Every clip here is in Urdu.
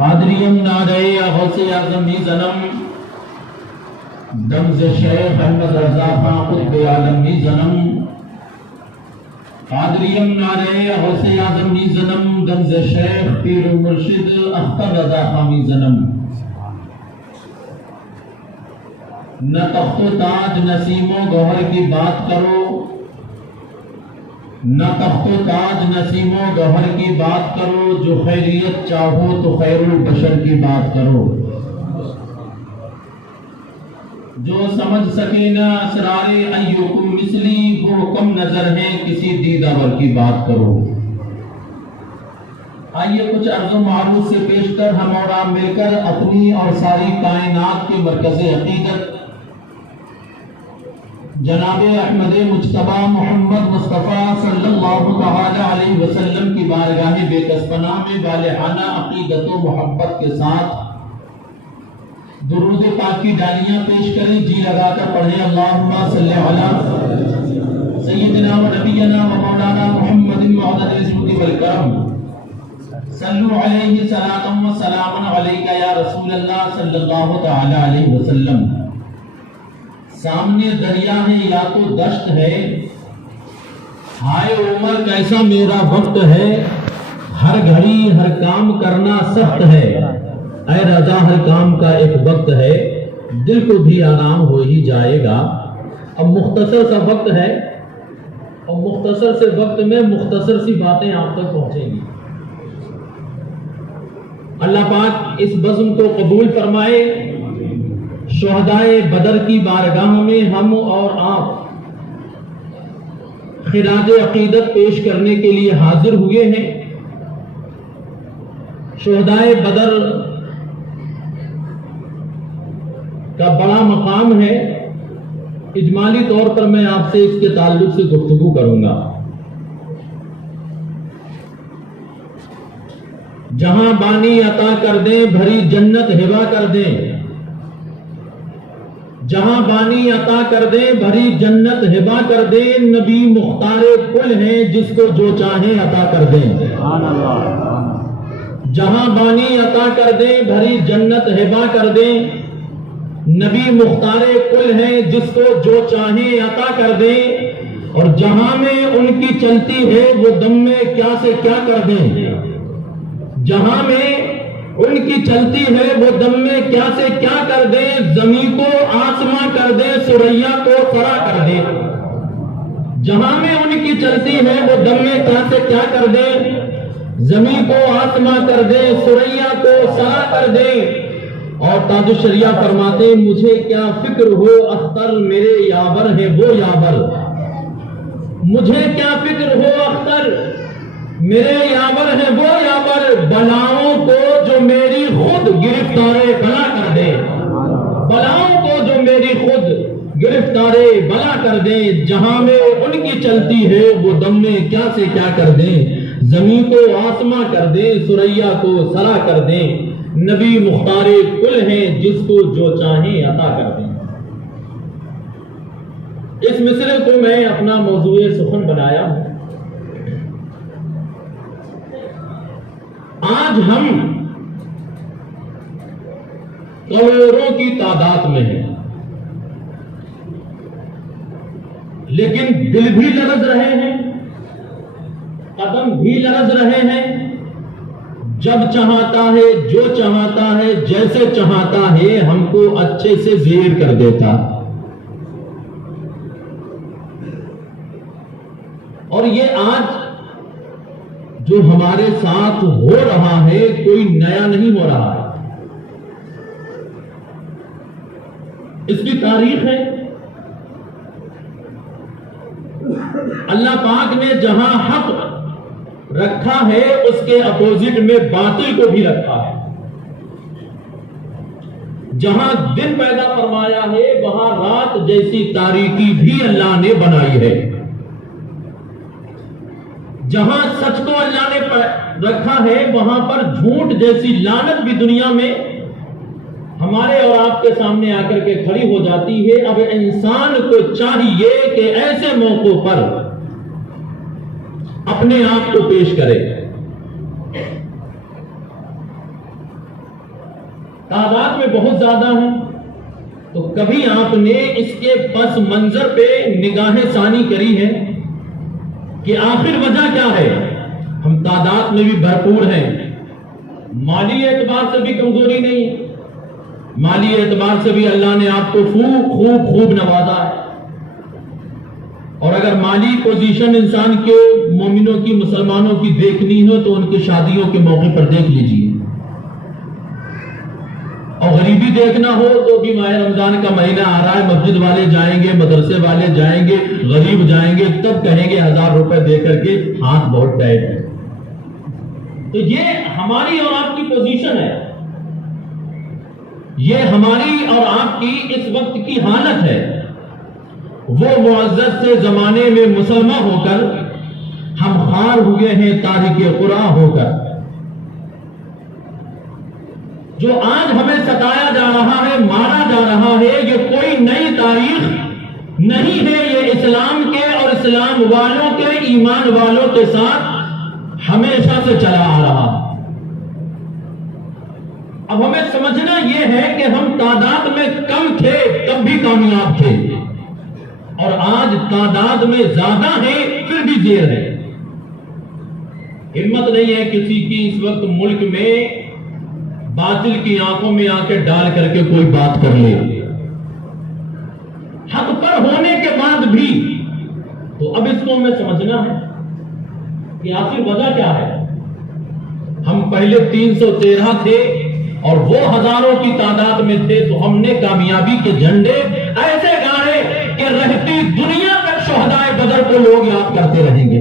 قادریم نارے غوث اعظم زنم دمز شیخ احمد رضا خان قطب عالم زنم قادریم نارے غوث اعظم زنم دمز شیخ پیر مرشد اختر رضا خان زنم نہ تخت و تاج نسیم و گوہر کی بات کرو نہ تخت و تاج نسیم و گوہر کی بات کرو جو خیریت چاہو تو خیر البشر کی بات کرو جو سمجھ سکے نہ اسرار ایوکم مثلی وہ کم نظر ہیں کسی دیدہ کی بات کرو آئیے کچھ عرض و معروض سے پیش کر ہم اور آپ مل کر اپنی اور ساری کائنات کے مرکز عقیدت جناب احمد مجتبی محمد مصطفیٰ صلی اللہ تعالی علیہ وسلم کی بارگاہ بے کسبنا میں بالغانہ عقیدت و محبت کے ساتھ درود پاک کی ڈالیاں پیش کریں جی لگا کر پڑھیں اللہم صلی علی سیدنا و نبینا و مولانا محمد معدد عزمت والکرم صلو علیہ صلاۃ و سلام علیکہ یا رسول اللہ صلی اللہ تعالی علیہ وسلم سامنے دریا ہے یا تو دشت ہے ہائے عمر کیسا میرا وقت ہے ہر گھڑی ہر کام کرنا سخت ہے اے رضا ہر کام کا ایک وقت ہے دل کو بھی آرام ہو ہی جائے گا اب مختصر سا وقت ہے اور مختصر سے وقت میں مختصر سی باتیں آپ تک پہنچیں گی اللہ پاک اس بزم کو قبول فرمائے شہدائے بدر کی بارگاہ میں ہم اور آپ خراج عقیدت پیش کرنے کے لیے حاضر ہوئے ہیں شہدائے بدر کا بڑا مقام ہے اجمالی طور پر میں آپ سے اس کے تعلق سے گفتگو کروں گا جہاں بانی عطا کر دیں بھری جنت ہبا کر دیں جہاں بانی عطا کر دیں بھری جنت ہبا کر دیں نبی مختار کل ہیں جس کو جو چاہیں عطا کر دیں جہاں بانی عطا کر دیں بھری جنت ہبا کر دیں نبی مختار کل ہیں جس کو جو چاہیں عطا کر دیں اور جہاں میں ان کی چلتی ہے وہ دم میں کیا سے کیا کر دیں جہاں میں ان کی چلتی ہے وہ دم میں کیا سے کیا کر دے زمین کو آسماں کر دے سریا کو سرا کر دے جہاں میں ان کی چلتی ہے وہ دم میں کیا سے کیا کر دے زمین کو آسماں کر دے سریا کو سرا کر دے اور تاج الشریعہ فرماتے مجھے کیا فکر ہو اختر میرے یاور ہے وہ یاور مجھے کیا فکر ہو اختر میرے یاور ہے وہ یاور بلاؤں کو جو میری خود گرفتار بلا کر دے بلاؤں کو جو میری خود گرفتار بلا کر دے جہاں میں ان کی چلتی ہے وہ دم میں کیا سے کیا کر دیں زمین کو آسماں کر دیں سریا کو سرا کر دیں نبی مختار کل ہیں جس کو جو چاہیں عطا کر دیں اس مصرے کو میں اپنا موضوع سخن بنایا ہوں آج ہم کروڑوں کی تعداد میں ہیں لیکن دل بھی لرز رہے ہیں قدم بھی لرز رہے ہیں جب چاہتا ہے جو چاہتا ہے جیسے چاہتا ہے ہم کو اچھے سے زیر کر دیتا اور یہ آج جو ہمارے ساتھ ہو رہا ہے کوئی نیا نہیں ہو رہا ہے اس کی تاریخ ہے اللہ پاک نے جہاں حق رکھا ہے اس کے اپوزٹ میں باطل کو بھی رکھا ہے جہاں دن پیدا فرمایا ہے وہاں رات جیسی تاریکی بھی اللہ نے بنائی ہے جہاں سچ کو اللہ نے رکھا ہے وہاں پر جھوٹ جیسی لعنت بھی دنیا میں ہمارے اور آپ کے سامنے آ کر کے کھڑی ہو جاتی ہے اب انسان کو چاہیے کہ ایسے موقعوں پر اپنے آپ کو پیش کرے تعداد میں بہت زیادہ ہیں، تو کبھی آپ نے اس کے پس منظر پہ نگاہ ثانی کری ہے کہ آخر وجہ کیا ہے؟ ہم تعداد میں بھی بھرپور ہیں، مالی اعتبار سے بھی کمزوری نہیں ہے، مالی اعتبار سے بھی اللہ نے آپ کو خوب نوازا ہے، اور اگر مالی پوزیشن انسان کے مومنوں کی مسلمانوں کی دیکھنی ہو تو ان کی شادیوں کے موقع پر دیکھ لیجیے، اور غریبی دیکھنا ہو تو بھی ماہ رمضان کا مہینہ آ رہا ہے، مسجد والے جائیں گے، مدرسے والے جائیں گے، غریب جائیں گے، تب کہیں گے 1000 روپے دے کر کے ہاتھ بہت ٹائٹ ہے۔ تو یہ ہماری اور آپ کی پوزیشن ہے، یہ ہماری اور آپ کی اس وقت کی حالت ہے۔ وہ معزز سے زمانے میں مسلمان ہو کر ہم خوار ہوئے ہیں تارک قرآن ہو کر، جو آج ہمیں ستایا جا رہا ہے، مارا جا رہا ہے، یہ کوئی نئی تاریخ نہیں ہے، یہ اسلام کے اور اسلام والوں کے، ایمان والوں کے ساتھ ہمیشہ سے چلا آ رہا ہے۔ اب ہمیں سمجھنا یہ ہے کہ ہم تعداد میں کم تھے تب بھی کامیاب تھے، اور آج تعداد میں زیادہ ہیں پھر بھی زیر ہے۔ ہمت نہیں ہے کسی کی اس وقت ملک میں باطل کی آنکھوں میں آنکھیں ڈال کر کے کوئی بات کر لے، حق پر ہونے کے بعد بھی۔ تو اب اس کو ہمیں سمجھنا ہے کہ آخر وجہ کیا ہے۔ ہم پہلے 313 تھے اور وہ ہزاروں کی تعداد میں تھے، تو ہم نے کامیابی کے جھنڈے ایسے گاڑے کہ رہتی دنیا تک شہدائے بدر کو لوگ یاد کرتے رہیں گے۔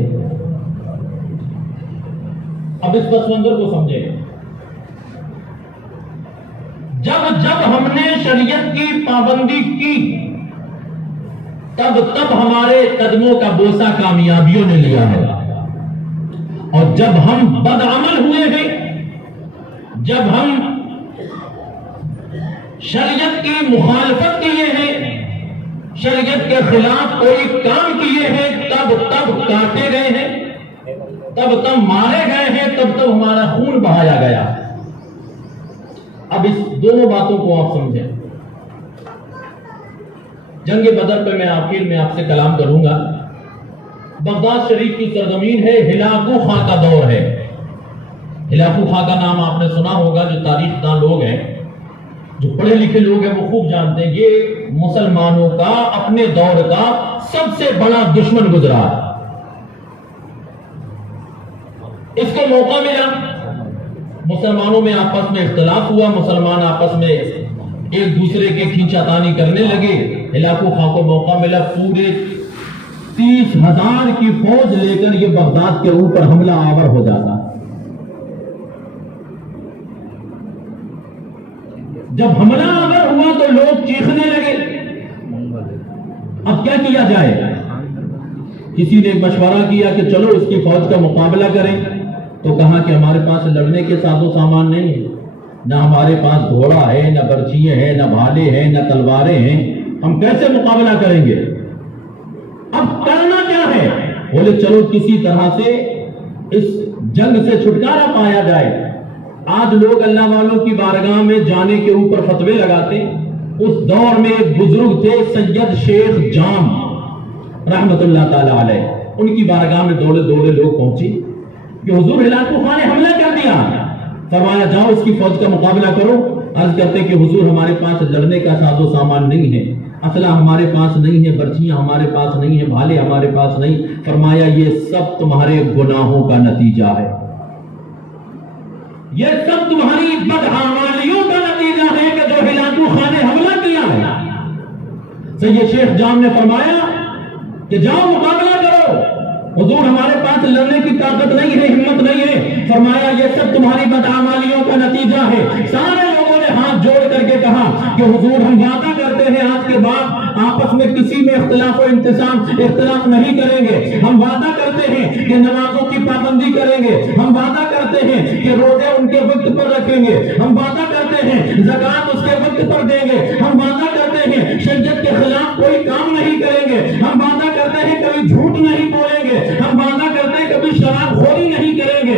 اب اس پس منظر کو سمجھیں، جب ہم نے شریعت کی پابندی کی تب ہمارے قدموں کا بوسہ کامیابیوں نے لیا ہے، اور جب ہم بدعمل ہوئے ہیں، جب ہم شریعت کی مخالفت کیے ہیں، شریعت کے خلاف کوئی کام کیے ہیں، تب کاٹے گئے ہیں، تب مارے گئے ہیں، تب ہمارا خون بہایا گیا۔ اب اس دونوں باتوں کو آپ سمجھیں۔ جنگ بدر پہ میں آخر میں آپ سے کلام کروں گا۔ بغداد شریف کی سرزمین ہے، ہلاکو خاں کا دور ہے۔ ہلاکو خاں کا نام آپ نے سنا ہوگا، جو تاریخ داں لوگ ہیں، جو پڑھے لکھے لوگ ہیں، وہ خوب جانتے ہیں یہ مسلمانوں کا اپنے دور کا سب سے بڑا دشمن گزرا۔ اس کو موقع ملا، مسلمانوں میں آپس میں اختلاف ہوا، مسلمان آپس میں ایک دوسرے کے کھینچا تانی کرنے لگے۔ ہلاکو خاں کو موقع ملا، پورے 30,000 کی فوج لے کر یہ بغداد کے اوپر حملہ آور ہو جاتا۔ جب حملہ آور ہوا تو لوگ چیخنے لگے، اب کیا کیا جائے؟ کسی نے مشورہ کیا کہ چلو اس کی فوج کا مقابلہ کریں، تو کہا کہ ہمارے پاس لڑنے کے ساز و سامان نہیں ہے، نہ ہمارے پاس گھوڑا ہے، نہ برچیاں ہیں، نہ بھالے ہیں، نہ تلواریں ہیں، ہم کیسے مقابلہ کریں گے؟ اب کرنا کیا ہے؟ بولے چلو کسی طرح سے اس جنگ سے چھٹکارا پایا جائے۔ آج لوگ اللہ والوں کی بارگاہ میں جانے کے اوپر فتوے لگاتے۔ اس دور میں ایک بزرگ تھے سید شیخ جام رحمت اللہ تعالی علیہ، ان کی بارگاہ میں دوڑے لوگ پہنچے کہ حضور ہلاکو خاں نے حملہ کر دیا۔ فرمایا جاؤ اس کی فوج کا مقابلہ کرو۔ عرض کرتے کہ حضور ہمارے پاس لڑنے کا ساز و سامان نہیں ہے، اسلحہ ہمارے پاس نہیں ہے، برچیاں ہمارے پاس نہیں ہے، بھالے ہمارے پاس نہیں۔ فرمایا یہ سب تمہارے گناہوں کا نتیجہ ہے، یہ سب تمہاری بدعمالیوں کا نتیجہ ہے کہ جو ہلاکو خاں نے حملہ کیا ہے۔ سید شیخ جام نے فرمایا کہ جاؤ مقابلہ کرو، حضور ہمارے پاس لڑنے کی طاقت نہیں ہے، ہمت نہیں ہے۔ فرمایا یہ سب تمہاری بدعمالیوں کا نتیجہ ہے۔ سارے لوگوں نے ہاتھ جوڑ کر کے کہا کہ حضور ہم وعدہ کرتے ہیں آج کے بعد آپس میں کسی میں اختلاف نہیں کریں گے، ہم وعدہ کرتے ہیں کہ نمازوں کی پابندی کریں گے، ہم وعدہ کرتے ہیں کہ روزے ان کے وقت پر رکھیں گے، ہم وعدہ کرتے ہیں زکوٰۃ اس کے وقت پر دیں گے، ہم وعدہ کرتے ہیں شریعت کے خلاف کوئی کام نہیں کریں گے، ہم وعدہ کرتے ہیں کبھی جھوٹ نہیں بولیں گے، ہم وعدہ کرتے ہیں کبھی شراب خوری نہیں کریں گے،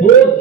2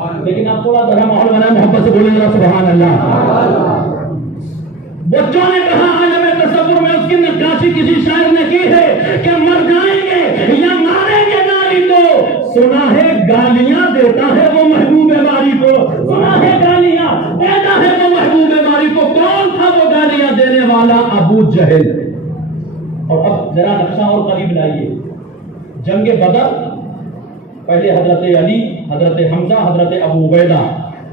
لیکن اب تھوڑا بڑا ماحول بنا، محبت سے بولیں ذرا سبحان اللہ۔ بچوں نے کہا عالم تصور میں اس کی نقاشی کسی شاعر نے کی ہے کہ مر جائیں گے یا ماریں گے ناری کو، سنا ہے گالیاں دیتا ہے وہ محبوب باری کو، سنا ہے گالیاں دیتا ہے وہ محبوب باری کو۔ کون تھا وہ گالیاں دینے والا؟ ابو جہل۔ اور اب ذرا نقشہ اور قریب لائیے، جنگ بدر، پہلے حضرت علی، حضرت حمزہ، حضرت ابو عبیدہ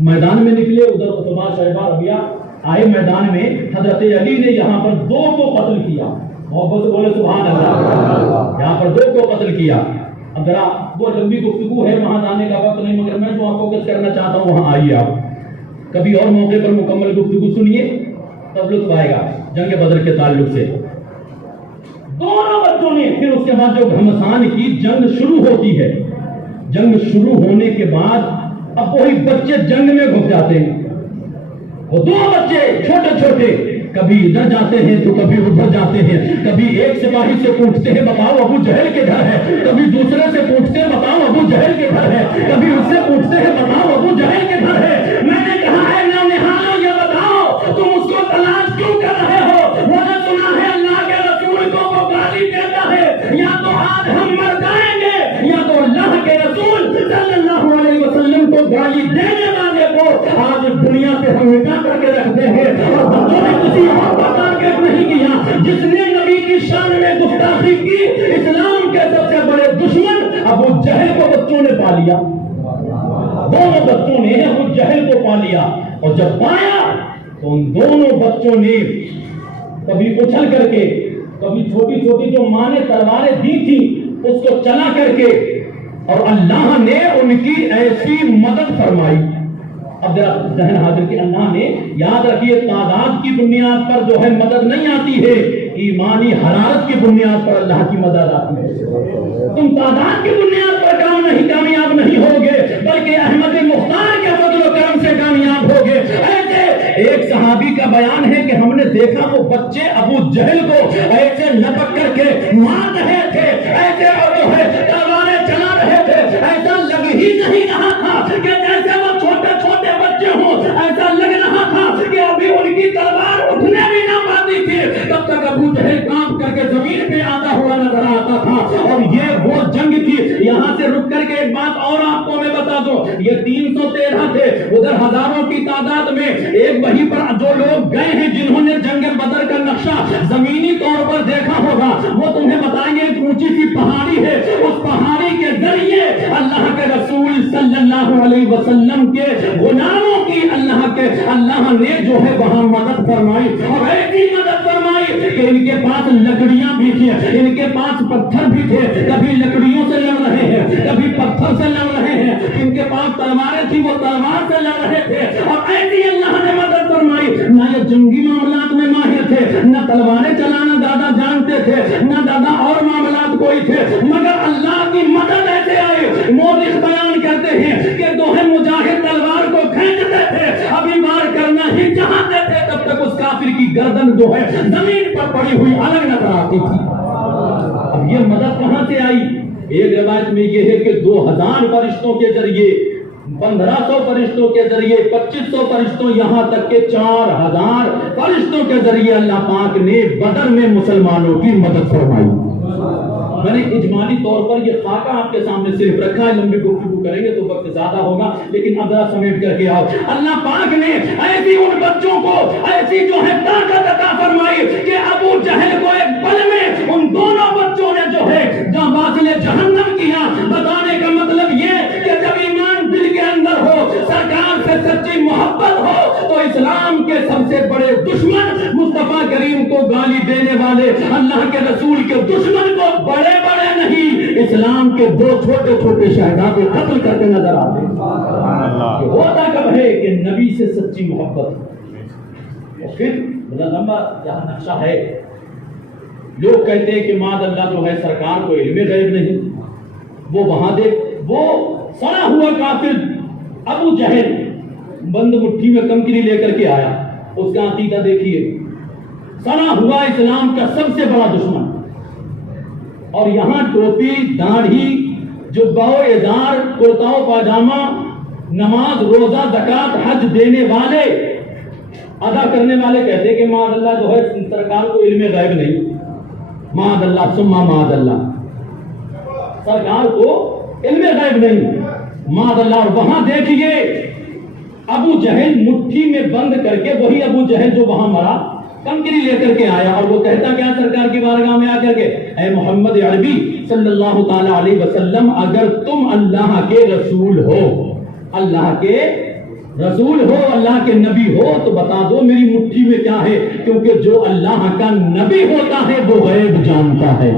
میدان میں نکلے، ادھر عثمان شیبہ ربیہ آئے میدان میں۔ حضرت علی نے یہاں پر 2 کو قتل کیا، محبت سے بولے سبحان اللہ، یہاں پر 2 کو قتل کیا۔ اب ذرا وہ لمبی گفتگو ہے، وہاں جانے کا وقت نہیں، مگر میں جو آپ فوکس کرنا چاہتا ہوں وہاں آئیے آپ، کبھی اور موقع پر مکمل گفتگو سنیے تب لطف آئے گا جنگ بدر کے تعلق سے۔ دونوں بچوں نے پھر اس کے بعد جو گھمسان کی جنگ شروع ہوتی ہے، جنگ شروع ہونے کے بعد اب وہی بچے جنگ میں گھس جاتے ہیں۔ وہ 2 بچے چھوٹے چھوٹے کبھی ادھر جاتے ہیں تو کبھی ادھر جاتے ہیں، کبھی ایک سپاہی سے پوچھتے ہیں بتاؤ ابو جہل کے گھر ہے، کبھی دوسرے سے پوچھتے ہیں بتاؤ ابو جہل کے گھر ہے، کبھی اس سے پوچھتے ہیں بتاؤ ابو جہل کے گھر ہے۔ میں نے کہا ہے نونہالو یہ بتاؤ تم اس کو تلاش کیوں کر رہے ہو؟ وہ نے سنا ہے اللہ کے رسول کو وہ گالی دیتا ہے، یا تو آج ہم مر جائیں گے یا تو اللہ کے رسول صلی اللہ علیہ وسلم کو گالی دینے والے کو آج دنیا سے ہم مٹا کر کے رکھتے ہیں۔ اور بچوں نے کسی اور کا ٹارگیٹ نہیں کیا، جس نے نبی کی شان میں گستاخی کی، اسلام کے سب سے بڑے دشمن ابو جہل کو بچوں نے پا لیا، دونوں بچوں نے ابو جہل کو پا لیا۔ اور جب پایا تو ان دونوں بچوں نے کبھی اچھل کر کے، کبھی چھوٹی چھوٹی جو ماں نے تلواریں دی تھی اس کو چلا کر کے، اور اللہ نے ان کی ایسی مدد فرمائی۔ اب ذرا ذہن حاضر کہ اللہ نے، یاد رکھیے تعداد کی بنیاد پر جو ہے مدد نہیں آتی ہے، ایمانی حرارت کی بنیاد پر اللہ کی مدد آتی ہے۔ تم تعداد کی بنیاد پر کامیاب نہیں ہوگے، بلکہ احمد مختار کے فضل و کرم سے کامیاب ہوگے۔ ایسے ایک صحابی کا بیان ہے کہ ہم نے دیکھا وہ بچے ابو جہل کو ایسے لپک کر کے مار رہے تھے، ایسے جو ہے تلواریں چلا رہے تھے، ایسا لگ ہی نہیں رہا تھا کہ جیسے وہ چھوٹے چھوٹے بچے ہوں، ایسا لگ رہا تھا کہ ابھی ان کی تلوار اٹھنے بھی نہ پاتی تھی، تب تک ابو جہل کام کر کے زمین پہ آتا ہوا نظر آتا تھا۔ اور یہ وہ جنگ تھی۔ یہاں سے رک کر کے ایک بات اور آپ کو میں بتا دوں، یہ 313 تھے، ادھر ہزاروں کی تعداد میں ایک وہیں پر جو لوگ گئے ہیں جنہوں نے جنگ بدر کا نقشہ زمینی طور پر دیکھا ہوگا، وہ تمہیں بتائیں گے ایک اونچی سی پہاڑی ہے، اس پہاڑی کے ذریعے اللہ کے رسول صلی اللہ علیہ وسلم کے غلاموں کی اللہ نے جو ہے وہاں مدد فرمائی، اور ایسی مدد فرمائی کہ ان کے پاس لکڑیاں بھی تھیں، ان کے پاس پتھر بھی تھے، کبھی لکڑیوں سے لڑ رہے ہیں، کبھی پتھر سے لڑ رہے ہیں، ان کے پاس تلواریں تھیں، وہ تلوار سے لڑ رہے تھے، اور ایسی اللہ نے مدد فرمائی۔ نہ یہ جنگی معاملات میں ماہر تھے، نہ تلواریں چلانا دادا جانتے تھے، نہ دادا اور معاملات کوئی تھے، مگر اللہ کی مدد ایسے آئی۔ مورخ بیان کرتے ہیں کہ دوہے مجاہد تلوار کو کھینچتے تھے، ابھی وار کرنا ہی چاہتے تھے، تب تک اس کافر کی گردن جو ہے زمین پر پڑی ہوئی الگ نظر آتی تھی۔ اب یہ مدد کہاں سے آئی؟ ایک روایت میں یہ ہے کہ 2000 فرشتوں کے ذریعے، 1500 فرشتوں کے ذریعے، 2500 فرشتوں، یہاں تک کہ 4000 فرشتوں کے ذریعے اللہ پاک نے بدر میں مسلمانوں کی مدد فرمائی۔ میں نے اجمالی طور پر یہ خاکہ آپ کے سامنے صرف رکھا ہے، لمبی گفتگو کریں گے تو وقت زیادہ ہوگا، لیکن اب ذرا سمیٹ کر کے آؤ۔ اللہ پاک نے ایسی ان بچوں کو ایسی جو ہے طاقت عطا فرمائی کہ ابو جہل کو ایک پل میں ان دونوں بچوں نے جو ہے واصل جہنم کیا۔ بتانے کا مطلب یہ کہ جب ایمان دل کے اندر ہو، سرکار سے سچی محبت ہو، تو اسلام کے سب سے بڑے دشمن مصطفیٰ کریم کو گالی دینے والے اللہ کے رسول کے دشمن کو بڑے نہیں، اسلام کے 2 چھوٹے چھوٹے شہزادے قتل کرتے نظر آتے ہیں۔ ہوتا کب ہے کہ نبی سے سچی محبت۔ اور پھر بڑا لمبا جہاں نقشہ ہے، لوگ کہتے ہیں کہ معاذ اللہ جو ہے سرکار کو علم غیب نہیں، وہ وہاں دیکھ، وہ سڑا ہوا کافر ابو جہل بند مٹھی میں کمکری لے کر کے آیا، اس کا عقیدہ دیکھیے، سڑا ہوا اسلام کا سب سے بڑا دشمن، اور یہاں ٹوپی، داڑھی، جبہ و ازار، کرتا و پاجامہ، نماز روزہ زکات حج دینے والے ادا کرنے والے کہتے ہیں کہ معاذ اللہ جو ہے سرکار کو علم غیب نہیں، معاذ اللہ ثم معاذ اللہ، سرکار کو علم غیب نہیں، معاذ اللہ۔ اور وہاں دیکھیے ابو جہل مٹھی میں بند کر کے، وہی ابو جہل جو وہاں مرا، کنکری لے کر کے آیا اور وہ کہتا کیا سرکار کی بارگاہ میں آ کر کے، اے محمد عربی صلی اللہ تعالی علیہ وسلم، اگر تم اللہ کے رسول ہو، اللہ کے رسول ہو، اللہ کے نبی ہو، تو بتا دو میری مٹھی میں کیا ہے، کیونکہ جو اللہ کا نبی ہوتا ہے وہ غیب جانتا ہے۔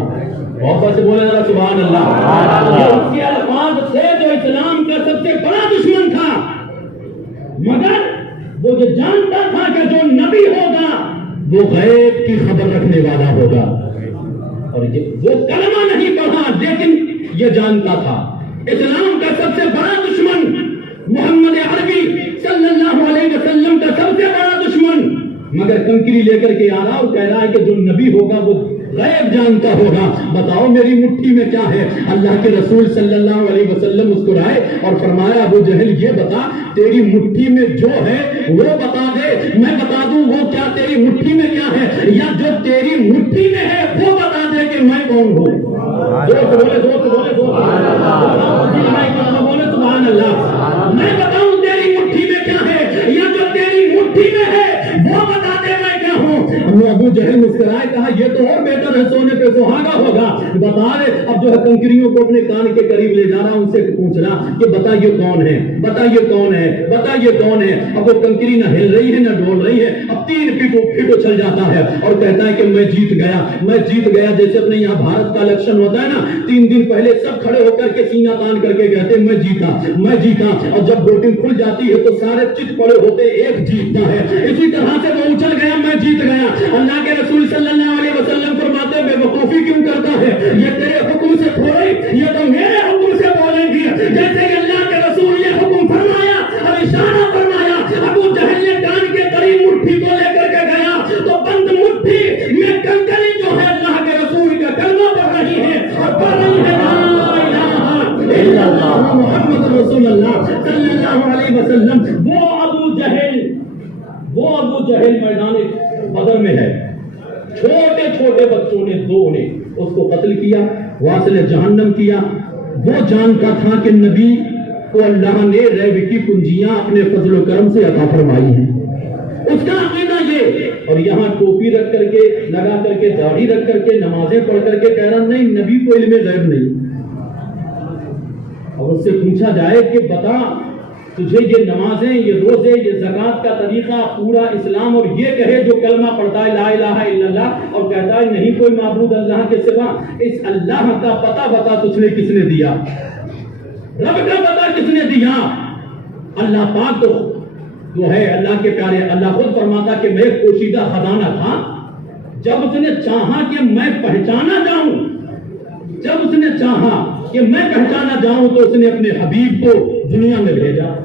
اور سے بولے ذرا سبحان اللہ۔ یہ اس کے الفاظ تھے جو اسلام کا سب سے بڑا دشمن تھا، مگر وہ یہ جانتا تھا کہ جو نبی ہوگا وہ غیب کی خبر رکھنے والا ہوگا، اور وہ کلمہ نہیں پڑھا لیکن یہ جانتا تھا اسلام کا سب سے بڑا دشمن محمد عربی صلی اللہ علیہ وسلم کا سب سے بڑا دشمن، مگر کنکری لے کر کے آ رہا اور کہہ رہا ہے کہ جو نبی ہوگا وہ غیب جانتا ہوگا، بتاؤ میری مٹھی میں کیا ہے۔ اللہ کے رسول صلی اللہ علیہ وسلم مسکرائے اور فرمایا ابو جہل یہ بتا تیری مٹھی میں جو ہے وہ بتا دے، میں بتا دوں وہ کیا تیری مٹھی میں کیا ہے، یا جو تیری مٹھی میں ہے وہ بتا دے کہ میں کون ہوں۔ بولے سبحان اللہ۔ میں بتاؤں تیری مٹھی میں کیا ہے، یا جو تیری مٹھی میں ہے وہ بتا دے میں کیا ہوں۔ ابو جہل مسکرائے، کہا یہ تو اور بہتر ہے، سونے پہ سہاگا ہوگا، بتا رہے۔ اب جو ہے کنکریوں کو اپنے کان کے قریب لے جا رہا، ان سے پوچھ رہا کہ بتا یہ کون ہے، بتا یہ کون ہے، بتا یہ کون ہے۔ اب وہ کنکری نہ ہل رہی ہے نہ ڈول رہی ہے، اب 3 فٹ اچھل جاتا ہے اور کہتا ہے کہ میں جیت گیا، میں جیت گیا۔ جیسے اپنے یہاں بھارت کا الیکشن ہوتا ہے نا، 3 دن پہلے سب کھڑے ہو کر کے سینہ تان کر کے کہتے ہیں میں جیتا، میں جیتا، اور جب ووٹنگ کھل جاتی ہے تو سارے چت پڑے ہوتے ایک جیتتا ہے۔ اسی طرح سے وہ اچھل گیا، میں جیت گیا۔ اللہ کے رسول صلی اللہ علیہ وسلم فرماتے بے وقوفی کیوں کرتا ہے، یہ تیرے حکم سے تھوڑی، یہ تو میرے حکم سے بولیں گی۔ جیسے کہ اللہ کے رسول یہ حکم فرمایا اور اشارہ فرمایا، ابو جہل نے کان کے قریب مٹھی کو لے کر کے گیا تو بند مٹھی میں کنکری جو ہے اللہ کے رسول کا کلمہ پڑھ رہی ہے، اور پڑھ رہی ہے لا الہ الا اللہ محمد رسول اللہ صلی اللہ علیہ وسلم۔ وہ ابو جہل میدان بدر میں ہے، چھوٹے چھوٹے بچوں نے 2 نے اس کو قتل کیا، واصل جہنم کیا۔ وہ جانتا تھا کہ نبی کو اللہ نے غیب کی کنجیاں اپنے فضل و کرم سے عطا فرمائی ہیں، اس کا عقیدہ یہ، اور یہاں ٹوپی رکھ کر کے، لگا کر کے، داڑھی رکھ کر کے، نمازیں پڑھ کر کے کہہ رہا نہیں نبی کو علم غیب نہیں۔ اور اس سے پوچھا جائے کہ بتا تجھے یہ نمازیں، یہ روزے، یہ زکات کا طریقہ، پورا اسلام، اور یہ کہے جو کلمہ پڑھتا ہے لا الہ الا اللہ اور کہتا ہے نہیں کوئی معبود اللہ کے سوا، اس اللہ کا پتہ بتا تجھ نے کس نے دیا، رب کا پتہ کس نے دیا؟ اللہ پاک تو جو ہے اللہ کے پیارے، اللہ خود فرماتا کہ میں پوشیدہ خزانہ تھا، جب اس نے چاہا کہ میں پہچانا جاؤں، جب اس نے چاہا کہ میں پہچانا جاؤں تو اس نے اپنے حبیب کو دنیا میں بھیجا۔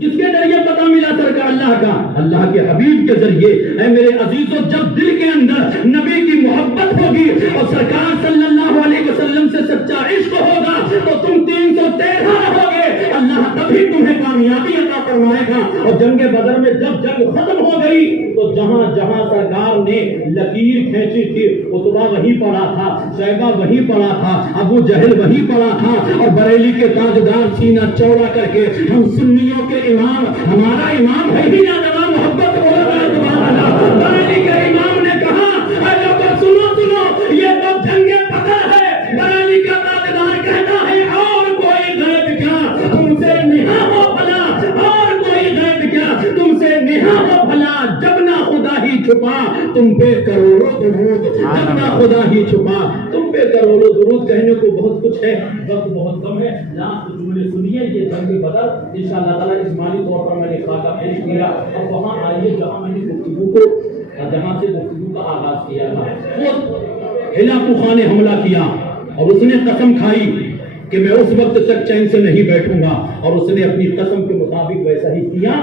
کس کے ذریعے پتہ ملا سرکار اللہ کا؟ اللہ کے حبیب کے ذریعے۔ اے میرے عزیزوں، جب دل کے اندر نبی کی محبت ہوگی اور سرکار صلی اللہ علیہ وسلم سے سچا عشق ہوگا تو تم 313 رہو گے، اللہ تبھی تمہیں کامیابی عطا فرمائے گا۔ اور جنگ بدر میں جب جنگ ختم ہو گئی تو جہاں جہاں سرکار نے لکیر کھینچی تھی، عتبہ وہیں پڑا تھا، شیبہ وہیں پڑا تھا، ابو جہل وہیں پڑا تھا، اور بریلی کے تاجدار سینہ چوڑا کر کے ہم سنیوں کے امام، ہمارا امام ہے ہی نوجوان محبت ہو رہا ہے، بریلی کے امام نے کہا اے لوگوں سنو سنو، یہ تو جنگ بدر ہے۔ بریلی کا تاجدار کہتا ہے اور کوئی غیب کیا تم سے نہا ہو بھلا، اور کوئی غیب کیا تم سے نہا ہو بھلا، جب نہ خدا ہی چھپا تم پہ کروڑوں درود، جب نہ خدا ہی چھپا تم پہ کروڑوں درود۔ کہنے کو بہت کچھ ہے، وقت بہت کم ہے، لاسٹ جملے سنیے۔ یہ جنگ بدر انشاءاللہ تعالیٰ اجمالی طور پر میں نے خاکہ پیش کیا، اور وہاں آئیے جہاں میں نے گفتگو کو، جہاں سے گفتگو کا آغاز کیا تھا، وہ ہلاکو خانے حملہ کیا اور اس نے قسم کھائی کہ میں اس وقت تک چین سے نہیں بیٹھوں گا، اور اس نے اپنی قسم کے مطابق ویسا ہی کیا۔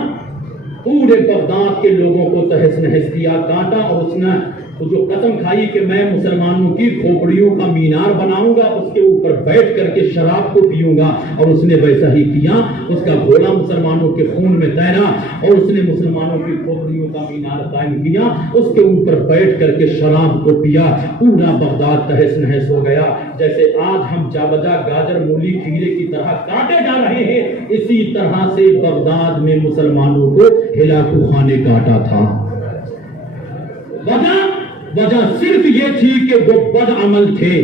پورے بغداد کے لوگوں کو تہس نہس کیا، کاٹا، اور اس نے تو جو قسم کھائی کہ میں مسلمانوں کی کھوپڑیوں کا مینار بناؤں گا، اس کے اوپر بیٹھ کر کے شراب کو پیوں گا، اور اس نے ویسا ہی کیا، اس کا گھوڑا مسلمانوں کے خون میں تیرا اور اس نے مسلمانوں کی کھوپڑیوں کا مینار قائم کیا، اس کے اوپر بیٹھ کر کے شراب کو پیا، پورا بغداد تہس نہس ہو گیا۔ جیسے آج ہم جا بجا گاجر مولی کھیرے کی طرح کاٹے جا رہے ہیں، اسی طرح سے بغداد میں مسلمانوں کو ہلاکو خانے کاٹا تھا۔ وجہ صرف یہ تھی کہ وہ بد عمل تھے،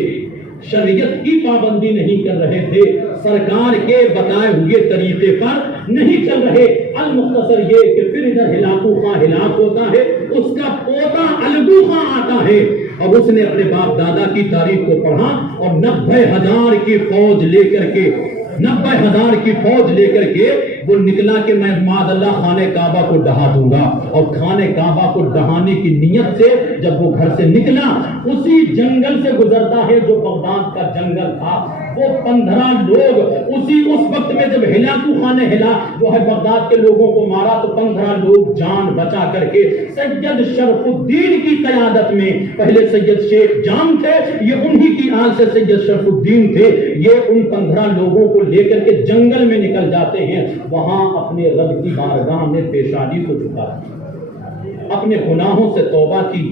شریعت کی پابندی نہیں کر رہے تھے، سرکار کے بتائے ہوئے طریقے پر نہیں چل رہے۔ المختصر یہ کہ پھر ادھر ہلاکو خاں ہلاک ہوتا ہے، اس کا پوتا الگو خاں آتا ہے، اور اس نے اپنے باپ دادا کی تاریخ کو پڑھا اور 90,000 کی فوج لے کر کے 90,000 کی فوج لے کر کے وہ نکلا کہ میں معاذ اللہ خانہ کعبہ کو ڈہا دوں گا، اور خانہ کعبہ کو ڈہانے کی نیت سے جب وہ گھر سے نکلا، اسی جنگل سے گزرتا ہے جو بغداد کا جنگل تھا، وہ 15 لوگ اسی اس وقت میں جب ہلاکو خانہ ہلا جو ہے بغداد کے لوگوں کو مارا، تو 15 لوگ جان بچا کر کے سید شرف الدین کی قیادت میں، پہلے سید شیخ جام تھے، یہ انہی کی آل سے سید شرف الدین تھے، یہ ان 15 لوگوں کو لے کر کے جنگل میں نکل جاتے ہیں، وہاں اپنے رب کی بارگاہ میں پیشانی کو جھکا دی، اپنے گناہوں سے توبہ کی،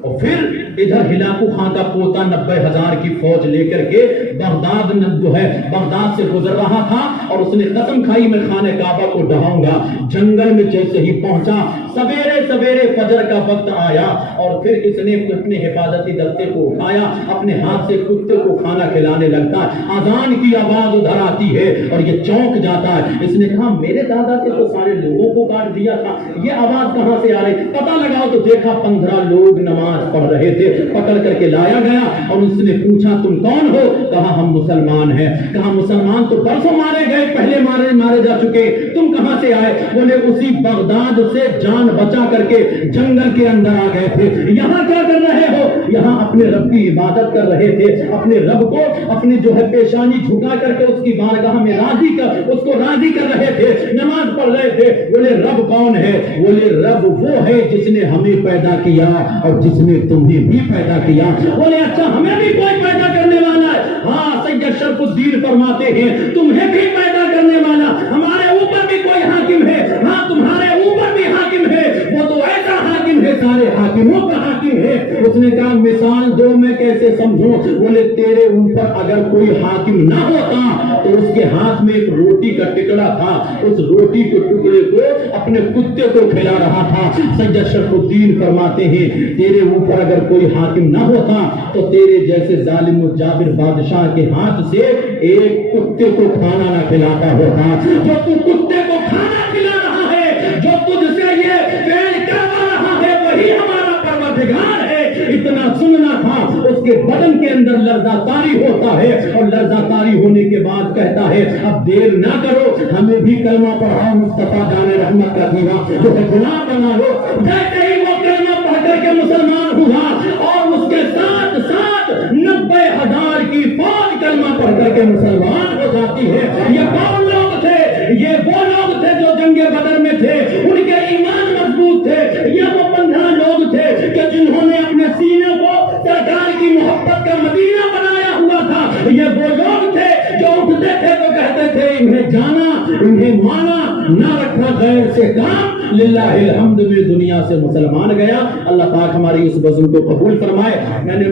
اور پھر ادھر ہلاکو خان کا پوتا 90,000 کی فوج لے کر کے بغداد جو ہے بغداد سے گزر رہا تھا، اور اس نے قسم کھائی میں خانہ کعبہ کو ڈہاؤں گا۔ جنگل میں جیسے ہی پہنچا، سویرے سویرے فجر کا وقت آیا، اور پھر اس نے اپنے حفاظتی دستے کو اٹھایا، اپنے ہاتھ سے کتے کو کھانا کھلانے لگتا ہے، اذان کی آواز ادھر آتی ہے اور یہ چونک جاتا ہے۔ اس نے کہا میرے دادا کے تو سارے لوگوں کو کاٹ دیا تھا، یہ آواز کہاں سے آ رہی؟ پتہ لگاؤ تو دیکھا 15 لوگ نماز پڑھ رہے تھے، پکڑ کر کے لایا گیا، اور اس نے پوچھا تم کون ہو؟ کہا ہم مسلمان ہیں۔ کہا مسلمان تو برسوں مارے گئے، پہلے مارے جا چکے، تم کہاں سے آئے؟ بولے اسی بغداد سے جان بچا کر کے جنگل کے اندر آ گئے تھے۔ یہاں کیا کر رہے ہو؟ یہاں اپنے رب کی عبادت کر رہے تھے، اپنے رب کو اپنی جو ہے پیشانی جھکا کر کے اس کی بارگاہ میں اس کو راضی کر رہے تھے، نماز پڑھ رہے تھے۔ بولے رب کون ہے؟ بولے رب وہ ہے جس نے ہمیں پیدا کیا اور جس نے تمہیں بھی پیدا کیا۔ بولے اچھا ہمیں بھی کوئی پیدا کرنے والا ہے؟ ہاں، سید شرف الدین فرماتے ہیں تمہیں بھی پیدا کرنے والا، ہمارے اوپر بھی کوئی حاکم ہے، ہاں تمہارے اوپر بھی حاکم ہے، وہ تو ایسا حاکم ہے سارے حاکموں کا حاکم ہے۔ اس نے کہا مثال دو میں کیسے سمجھوں؟ بولے تیرے اوپر اگر کوئی حاکم نہ ہوتا تو اس کے ہاتھ میں ایک روٹی کا ٹکڑا تھا، اس روٹی کے ٹکڑے کو اپنے کتے کو کھلا رہا تھا۔ سید شرف الدین فرماتے ہیں تیرے اوپر اگر کوئی حاکم نہ ہوتا تو تیرے جیسے ظالم و جابر بادشاہ کے ہاتھ سے ایک کتے کو کھانا نہ کھلاتا ہوتا۔ جو تو کتے کو کھانا کھلا رہا ہے، جو تجھ سے یہ فعل کروا رہا ہے، وہی ہمارا پروردگار ہے۔ اتنا سننا تھا، اس کے بدن کے اندر لرزہ طاری ہوتا ہے، اور لرزہ طاری ہونے کے بعد کہتا ہے اب دیر نہ کرو، ہمیں بھی کلمہ پڑھاؤ، مصطفیٰ جان رحمت کا دینا جو ہے گناہ بنا لو۔ جیسے ہی وہ کلمہ پڑھ کر کے مسلمان ہوا، اور اس کے ساتھ ساتھ 90,000 کی فوج کلمہ پڑھ کر کے مسلمان ہو جاتی ہے۔ یہ کون لوگ تھے؟ یہ وہ لوگ تھے جو جنگ بدر میں تھے، ان کے ایمان مضبوط تھے۔ یہ وہ 15 لوگ تھے کہ جنہوں نے اپنے سینے کو سرکار کی محبت کا مدینہ بنایا ہوا تھا۔ یہ وہ لوگ تھے جو اٹھتے تھے تو کہتے تھے انہیں جانا، انہیں مانا، نہ رکھا غیر سے کام، للہ الحمد میں دنیا سے مسلمان گیا۔ اللہ پاک ہماری اس بزم کو قبول فرمائے۔ میں نے